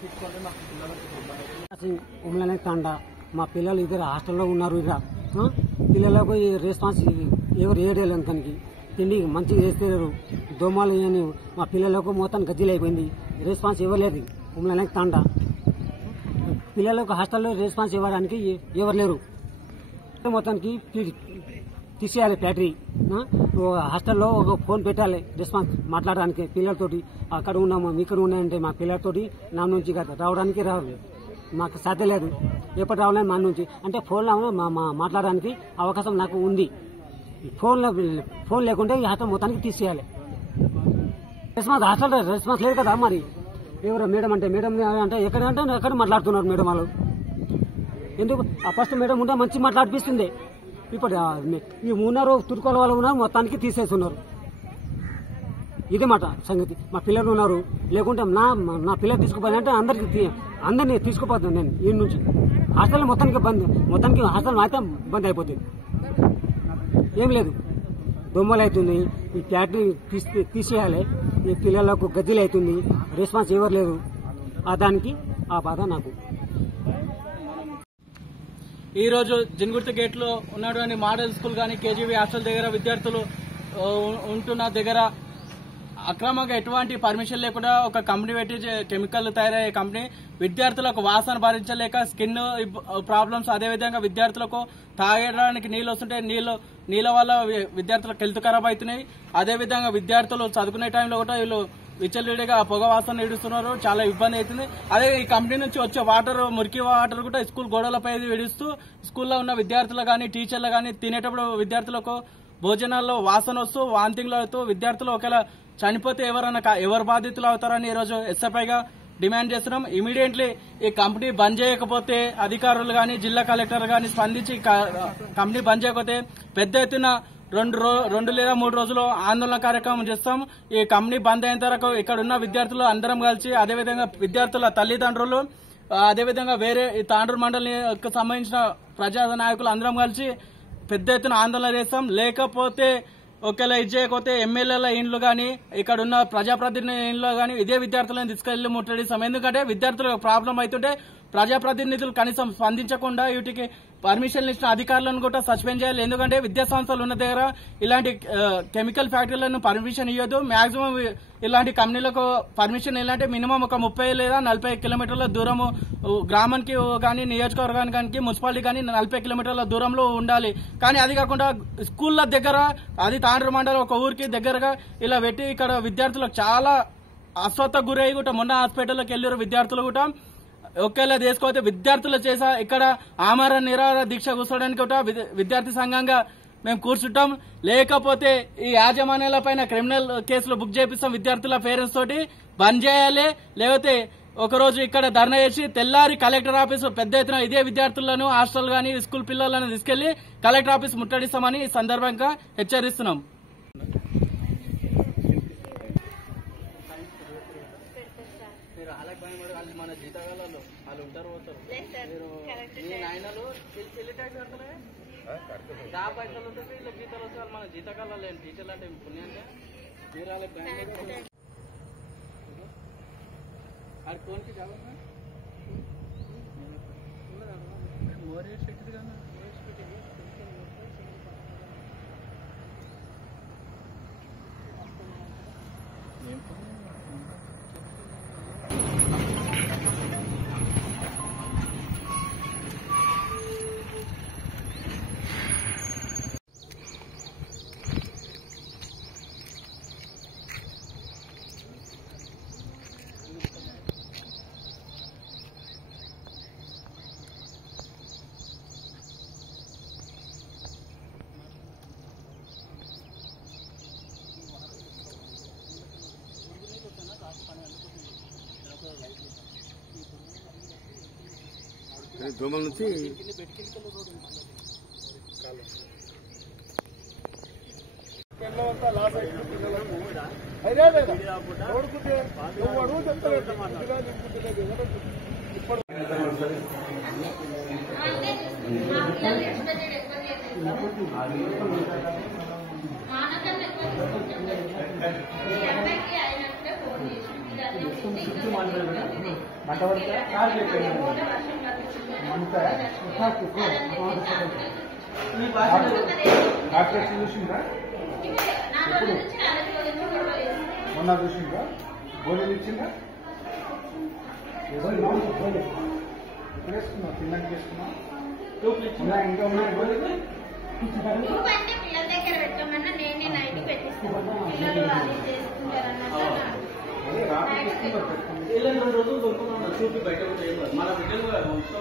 తీసుకోండి మాకు పిల్లలకు ఉమ్లనే తండ మా పిల్లలు ఇద్దరు హాస్టల్లో ఉన్నారు. ఇక పిల్లలకు రెస్పాన్స్ ఎవరు ఏడేళ్ళు తనకి తిండి మంచిగా చేస్తారు. దోమలు అని మా పిల్లలకు మొత్తం గజ్జీలు అయిపోయింది. రెస్పాన్స్ ఇవ్వలేదు. ఉమ్లనే తండ పిల్లలకు హాస్టల్లో రెస్పాన్స్ ఇవ్వడానికి ఎవరు లేరు. మొత్తానికి తీసేయాలి ఫ్యాక్టరీ. హాస్టల్లో ఒక ఫోన్ పెట్టాలి రెస్పాన్స్ మాట్లాడడానికి పిల్లలతోటి. అక్కడ ఉన్నాము ఇక్కడ ఉన్నాయంటే మా పిల్లలతోటి నా నుంచి రావడానికి రావాలి. మాకు సాధ్యం లేదు. ఎప్పుడు రావాలని మా నుంచి అంటే ఫోన్లో మాట్లాడడానికి అవకాశం నాకు ఉంది. ఫోన్ లేకుంటే ఈ హాస్టల్ మొత్తానికి తీసేయాలి. రెస్పాన్స్ హాస్టల్ రెస్పాన్స్ లేదు కదా. మరి ఎవరు మేడం అంటే ఎక్కడ మాట్లాడుతున్నారు మేడం వాళ్ళు. ఎందుకు ఫస్ట్ మేడం ఉంటే మంచి మాట్లాడిపిస్తుంది. ఇప్పుడు ఈ ఉన్నారు తుర్కోల వాళ్ళు ఉన్నారు మొత్తానికి తీసేస్తున్నారు. ఇదే మాట సంగతి. మా పిల్లలు ఉన్నారు లేకుంటే నా పిల్లలు తీసుకుపోయాలంటే అందరినీ తీసుకుపోతాను నేను ఈ నుంచి. హాస్టల్ మొత్తానికి హాస్టల్ మాత్రం బంద్ అయిపోతుంది. ఏం లేదు. దొమ్మలు అవుతుంది. ఈ ఫ్యాక్టరీ తీసేయాలి. ఈ పిల్లలకు గజ్జీలు అవుతుంది. రెస్పాన్స్ ఎవరు లేదు. దానికి ఆ బాధ నాకు. ఈ రోజు జిన్గుర్తి గేట్ లో ఉన్నటువంటి మోడల్ స్కూల్ గానీ కేజీబీ హాస్టల్ దగ్గర విద్యార్థులు ఉంటున్న దగ్గర అక్రమంగా ఎటువంటి పర్మిషన్ లేకుండా ఒక కంపెనీ పెట్టి కెమికల్ తయారయ్యే కంపెనీ విద్యార్థులకు వాసన భరించలేక స్కిన్ ప్రాబ్లమ్స్, అదేవిధంగా విద్యార్థులకు తాగడానికి నీళ్ళు వస్తుంటే నీళ్ళ వల్ల విద్యార్థులకు హెల్త్ ఖరాబ్ అవుతున్నాయి. అదేవిధంగా విద్యార్థులు చదువుకునే టైంలో కూడా వీళ్ళు విచ్చలవిడిగా పొగ వాసన ఇడుస్తున్నారు. చాలా ఇబ్బంది అవుతుంది. అదే ఈ కంపెనీ నుంచి వచ్చే వాటర్, మురికి వాటర్ కూడా స్కూల్ గోడలపై విడుస్తూ స్కూల్లో ఉన్న విద్యార్థులు గానీ టీచర్లు గానీ తినేటప్పుడు విద్యార్థులకు భోజనాల్లో వాసన వస్తూ వాంతింగ్లు అవుతూ విద్యార్థులు ఒకవేళ చనిపోతే ఎవరు బాధితులు అవుతారని ఈరోజు ఎస్ఎఫ్ఐగా డిమాండ్ చేస్తున్నాం. ఇమీడియట్లీ ఈ కంపెనీ బంద్ చేయకపోతే అధికారులు గానీ జిల్లా కలెక్టర్ గానీ స్పందించి కంపెనీ బంద్ చేయకపోతే పెద్ద ఎత్తున 2 లేదా 3 రోజులు ఆందోళన కార్యక్రమం చేస్తాం. ఈ కంపెనీ బంద్ అయిన తర్వాత ఇక్కడ ఉన్న విద్యార్థులు అందరం కలిసి, అదేవిధంగా విద్యార్థుల తల్లిదండ్రులు, అదేవిధంగా వేరే ఈ తాండూరు మండలికి సంబంధించిన ప్రజా నాయకులు అందరం కలిసి పెద్ద ఎత్తున ఆందోళన చేస్తాం. లేకపోతే ఒకవేళ ఇది చేయకపోతే ఎమ్మెల్యేల ఇండ్లు గానీ ఇక్కడ ఉన్న ప్రజాప్రతినిధుల ఇండ్లు గానీ ఇదే విద్యార్థులను తీసుకెళ్లి ముట్టడిస్తాం. ఎందుకంటే విద్యార్థులకు ప్రాబ్లం అవుతుంటే ప్రజాప్రతినిధులు కనీసం స్పందించకుండా వీటికి పర్మిషన్లు ఇచ్చిన అధికారులను కూడా సస్పెండ్ చేయాలి. ఎందుకంటే విద్యా సంస్థలు ఉన్న దగ్గర ఇలాంటి కెమికల్ ఫ్యాక్టరీలను పర్మిషన్ ఇవ్వదు. మాక్సిమం ఇలాంటి కంపెనీలకు పర్మిషన్ ఇలాంటి మినిమం ఒక 30 లేదా 40 కిలోమీటర్ల దూరము గ్రామానికి కానీ నియోజకవర్గానికి కానీ మున్సిపాలిటీ కానీ 40 కిలోమీటర్ల దూరంలో ఉండాలి. కానీ అది కాకుండా స్కూళ్ల దగ్గర, అది తాండ్రు మండలం ఒక ఊరికి దగ్గరగా ఇలా పెట్టి ఇక్కడ విద్యార్థులకు చాలా అస్వస్థకు గురై కూడా మొన్న హాస్పిటల్లోకి వెళ్ళారు విద్యార్థులు కూడా. ఒకవేళ తీసుకోతే విద్యార్థులు చేసా ఇక్కడ ఆమరణ నిరాహార దీక్ష కూర్చోడానికి కూడా విద్యార్థి సంఘంగా మేము కూర్చుంటాం. లేకపోతే ఈ యాజమాన్యాల పైన క్రిమినల్ కేసులు బుక్ చేపిస్తాం. విద్యార్థుల పేరెంట్స్ తోటి బంద్ చేయాలి. లేకపోతే ఒకరోజు ఇక్కడ ధర్నా చేసి తెల్లారి కలెక్టర్ ఆఫీసు పెద్ద ఎత్తున ఇదే విద్యార్థులను హాస్టల్ గానీ స్కూల్ పిల్లలను తీసుకెళ్లి కలెక్టర్ ఆఫీస్ ముట్టడిస్తామని ఈ సందర్భంగా హెచ్చరిస్తున్నాం. మన జీతగాళ్ళు వాళ్ళు ఉంటారు, పోతారు. మీరు మీ నాయనలు దా పైసలు ఉంటే ఇలా జీతాలు వస్తే మన జీతగాళ్ళు లేని టీచర్లు అంటే పుణ్యంగా మీరు వాళ్ళకి బ్యాంక్ అది ఫోన్కి కావాలి ఓరేజ్ పెట్టింది కదా. దోమల నుంచి మానకంగా డాక్టర్ చూసిందా మొన్న చూసిందా గోళీలు ఇచ్చిందా ఇప్పుడు వేసుకున్నావు తిన్నాక వేసుకున్నావు ఇంకా ఉన్నాయి గోళీలు పిల్లల దగ్గర పెట్టమన్నా నేనే నైట్ పెట్టిస్తాను పిల్లలు అది చేసుకుంటారన్న రోజులు దొరుకుతున్నా చూపి బయట మన బిడ్డలు మొత్తం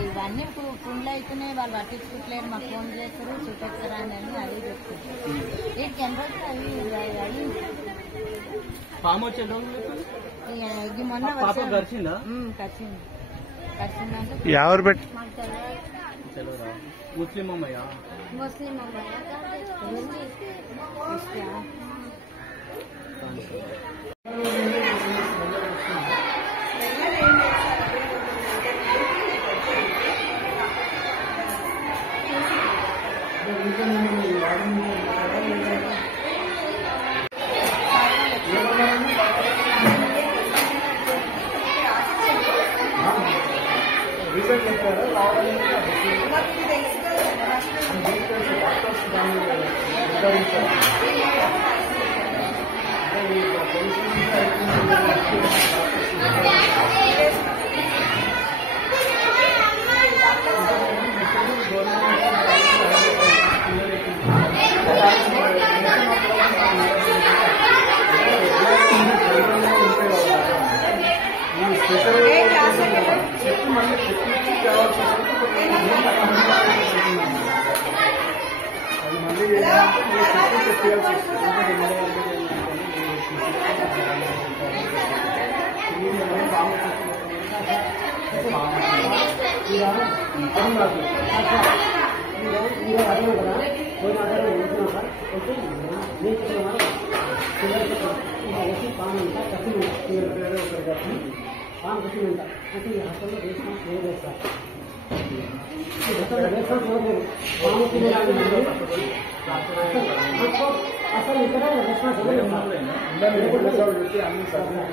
ఇవన్నీ పుండ్లు అవుతున్నాయి, వాళ్ళు పట్టించుకోవట్లేదు, మాకు ఫోన్ చేస్తారు చూపెడతారా అని అదే చెప్తుంటారు. వీటికి ఎన్ని రోజులు అవి పాము వచ్చే ఇది మొన్న కరిచిందా? కరిచిందంటే ఎవరు పెట్టి ముస్లిం అమ్మయ్య ముస్లిం అమ్మాయి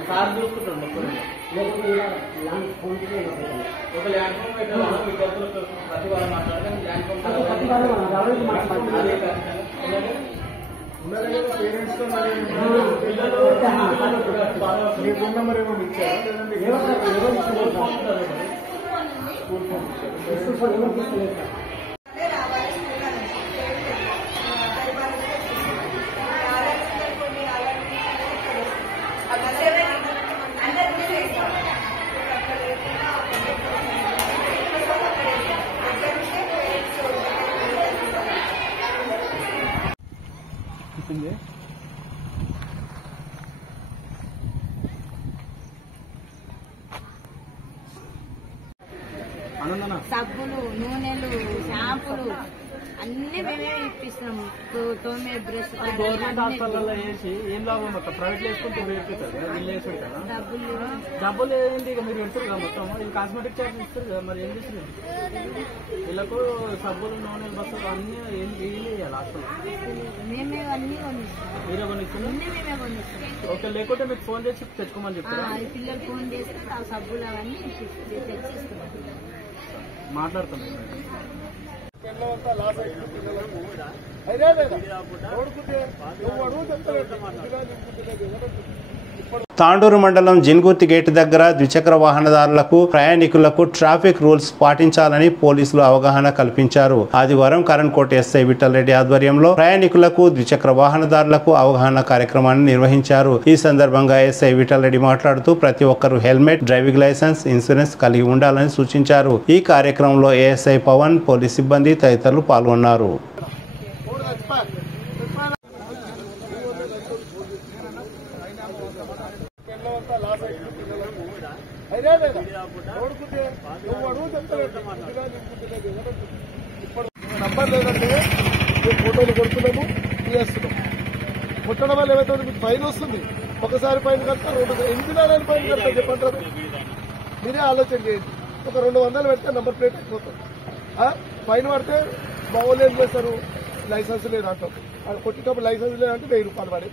సార్ చూసుకుంటాం ఒక ల్యాండ్ ఫోన్ పెట్టాలి విద్యార్థులకు ప్రతి వారం మాట్లాడతాం ల్యాండ్ ఫోన్ పేరెంట్స్ తో మరి పిల్లలు మీ ఫోన్ నెంబర్ ఏమో ఇచ్చారా సబ్బులు, నూనెలు, షాంపులు అన్ని మేమే ఇప్పిస్తున్నాము. తోమే బ్రష్ గవర్నమెంట్ హాస్పిటల్లో వేసి ఏం లాభం మొత్తం ప్రైవేట్ వేసుకుంటే వేసుకుంటారు వీళ్ళు వేసుకుంటారా? డబ్బులు ఏంటి ఇక మీరు పెడతారు కదా మొత్తం ఇది కాస్మెటిక్ చార్జ్ ఇస్తారు కదా మరి ఏం చేస్తారు వీళ్ళకు సబ్బులు నూనెలు బస్సులు అన్ని ఏం వీళ్ళు ఇవ్వాలి అసలు మేమే అన్ని కొనిస్తాం. మీరే కొనిస్తున్నారు? మేమే కొనిస్తాం. ఓకే లేకుంటే మీకు ఫోన్ చేసి తెచ్చుకోమని చెప్తారా? పిల్లలు ఫోన్ చేస్తే ఆ సబ్బులు అవన్నీ తెచ్చిస్తున్నాం. మాట్లాడుతున్నాం తాండూరు మండలం జిన్గుర్తి గేటు దగ్గర ద్విచక్ర వాహనదారులకు ప్రయాణికులకు ట్రాఫిక్ రూల్స్ పాటించాలని పోలీసులు అవగాహన కల్పించారు. ఆదివారం కరణ్కోట ఎస్ఐ విఠలరెడ్డి ఆధ్వర్యంలో ప్రయాణికులకు ద్విచక్ర వాహనదారులకు అవగాహన కార్యక్రమాన్ని నిర్వహించారు. ఈ సందర్భంగా ఎస్ఐ విఠలరెడ్డి మాట్లాడుతూ ప్రతి ఒక్కరూ హెల్మెట్, డ్రైవింగ్ లైసెన్స్, ఇన్సూరెన్స్ కలిగి ఉండాలని సూచించారు. ఈ కార్యక్రమంలో ఏఎస్ఐ పవన్, పోలీస్ సిబ్బంది తదితరులు పాల్గొన్నారు. నంబర్ లేదండి మేము ఫోటోలు కొడుతున్నాము చేస్తున్నాం. కొట్టడం వల్ల ఏమైతే మీకు ఫైన్ వస్తుంది. ఒకసారి ఫైన్ కడతా 8 నెలలు ఫైన్ కడతా చెప్పంటారు. మీరే ఆలోచన చేయండి. ఒక 200 పెడితే నంబర్ ప్లేట్ అయిపోతుంది. ఫైన్ పడితే మా వాళ్ళు ఏం చేస్తారు, లైసెన్స్ లేదు అంటాం. కొట్టేటప్పుడు లైసెన్స్ లేదంటే 1000 రూపాయలు పడే.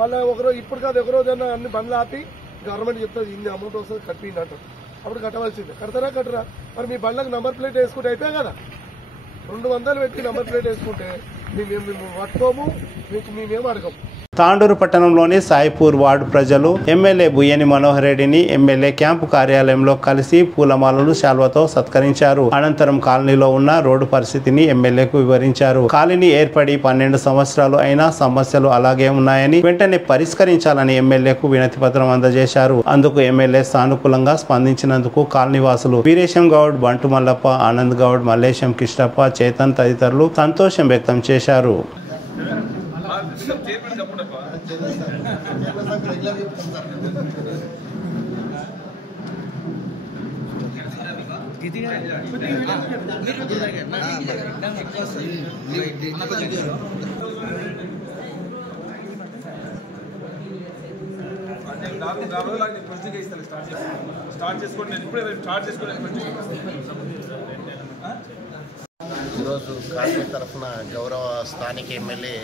మళ్ళీ ఒకరోజు ఇప్పుడు కాదు ఒక రోజైనా అన్ని బండ్లు ఆపి గవర్నమెంట్ చెప్తుంది ఇన్ని అమౌంట్ వస్తుంది కట్టింది అంటారు. అప్పుడు కట్టవలసిందే. కడతారా కట్టరా? మరి మీ బండ్లకు నంబర్ ప్లేట్ వేసుకుంటే అయిపోయా కదా. 200 పెట్టి నంబర్ ప్లేట్ వేసుకుంటే మేము పట్టుకోము, మీకు మేమేం అడగము. తాండూరు పట్టణంలోని సాయిపూర్ వార్డు ప్రజలు ఎమ్మెల్యే బుయ్యని మనోహర్ రెడ్డిని ఎమ్మెల్యే క్యాంపు కార్యాలయంలో కలిసి పూలమాలలు శాల్వతో సత్కరించారు. అనంతరం కాలనీలో ఉన్న రోడ్డు పరిస్థితిని ఎమ్మెల్యేకు వివరించారు. కాలనీ ఏర్పడి 12 సంవత్సరాలు అయినా సమస్యలు అలాగే ఉన్నాయని వెంటనే పరిష్కరించాలని ఎమ్మెల్యేకు వినతి పత్రం అందజేశారు. అందుకు ఎమ్మెల్యే సానుకూలంగా స్పందించినందుకు కాలనీ వాసులు వీరేశం గౌడ్, బంటు మల్లప్ప, ఆనంద్ గౌడ్, మల్లేశం కృష్ణప్ప, చేతన్ తదితరులు సంతోషం వ్యక్తం చేశారు. ఈరోజు కాలనీ తరఫున గౌరవ స్థానిక ఎమ్మెల్యే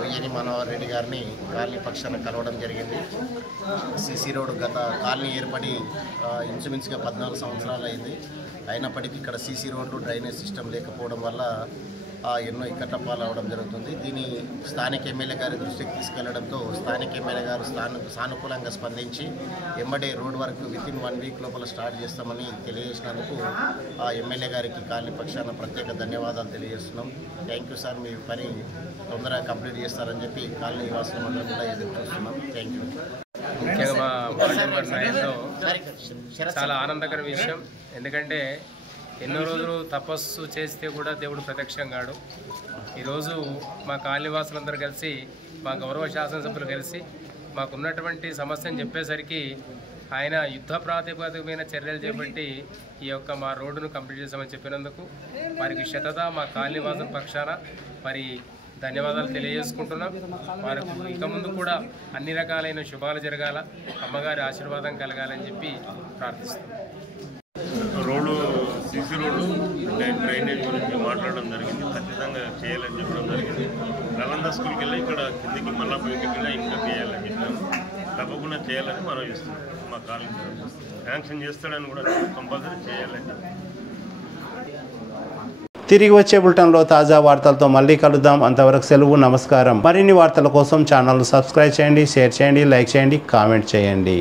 బుయ్యని మనోహర్ రెడ్డి గారిని కాలనీ పక్షాన కలవడం జరిగింది. సిసి రోడ్ గత కాలనీ ఏర్పడి ఇంచుమించుగా 14 సంవత్సరాలు అయింది. అయినప్పటికీ ఇక్కడ సిసి రోడ్లు డ్రైనేజ్ సిస్టమ్ లేకపోవడం వల్ల ఎన్నో ఇక్కట్ల అవడం జరుగుతుంది. దీన్ని స్థానిక ఎమ్మెల్యే గారి దృష్టికి తీసుకెళ్లడంతో స్థానిక ఎమ్మెల్యే గారు సానుకూలంగా స్పందించి ఎంబడే రోడ్ వర్క్ వితిన్ 1 వీక్ లోపల స్టార్ట్ చేస్తామని తెలియజేసినందుకు ఆ ఎమ్మెల్యే గారికి కాలనీ పక్షాన ప్రత్యేక ధన్యవాదాలు తెలియజేస్తున్నాం. థ్యాంక్ యూ సార్, మీ పని తొందరగా కంప్లీట్ చేస్తారని చెప్పి కాలనీ నివాసుల మందరం కూడా ఎదురు చూస్తున్నాం. Thank you. ముఖ్యంగా మా వార్డు మెంబర్ సాయంతో చాలా ఆనందకర విషయం. ఎందుకంటే ఎన్నో రోజులు తపస్సు చేస్తే కూడా దేవుడు ప్రత్యక్షం కాడు. ఈరోజు మా కాలనీవాసులందరూ కలిసి, మా గౌరవ శాసనసభ్యులు కలిసి మాకున్నటువంటి సమస్యను చెప్పేసరికి ఆయన యుద్ధ ప్రాతిపదికమైన చర్యలు చేపట్టి ఈ యొక్క మా రోడ్డును కంప్లీట్ చేసామని చెప్పినందుకు వారికి శతత మా కాలనీవాసుల పక్షాన మరి ధన్యవాదాలు తెలియజేసుకుంటున్నాం. వారికి ఇక ముందు కూడా అన్ని రకాలైన శుభాలు జరగాల, అమ్మగారి ఆశీర్వాదం కలగాలని చెప్పి ప్రార్థిస్తున్నాం. రోడ్డు సిసి రోడ్డు డ్రైనేజ్ గురించి మాట్లాడడం జరిగింది. ఖచ్చితంగా చేయాలని చెప్పడం జరిగింది. నలంద స్కూల్కి వెళ్ళి ఇక్కడ కిందికి మల్లాపల్లికి వెళ్ళి ఇంకా చేయాలని చెప్పాము. తప్పకుండా చేయాలని మనం ఇస్తున్నాం. మా కాలేజీ శాంక్షన్ చేస్తాడని కూడా కంపల్సరీ చేయాలని చెప్పి. తిరిగి వచ్చే బులెటిన్లో తాజా వార్తలతో మళ్ళీ కలుద్దాం. అంతవరకు సెలవు, నమస్కారం. మరిన్ని వార్తల కోసం ఛానల్ సబ్స్క్రైబ్ చేయండి, షేర్ చేయండి, లైక్ చేయండి, కామెంట్ చేయండి.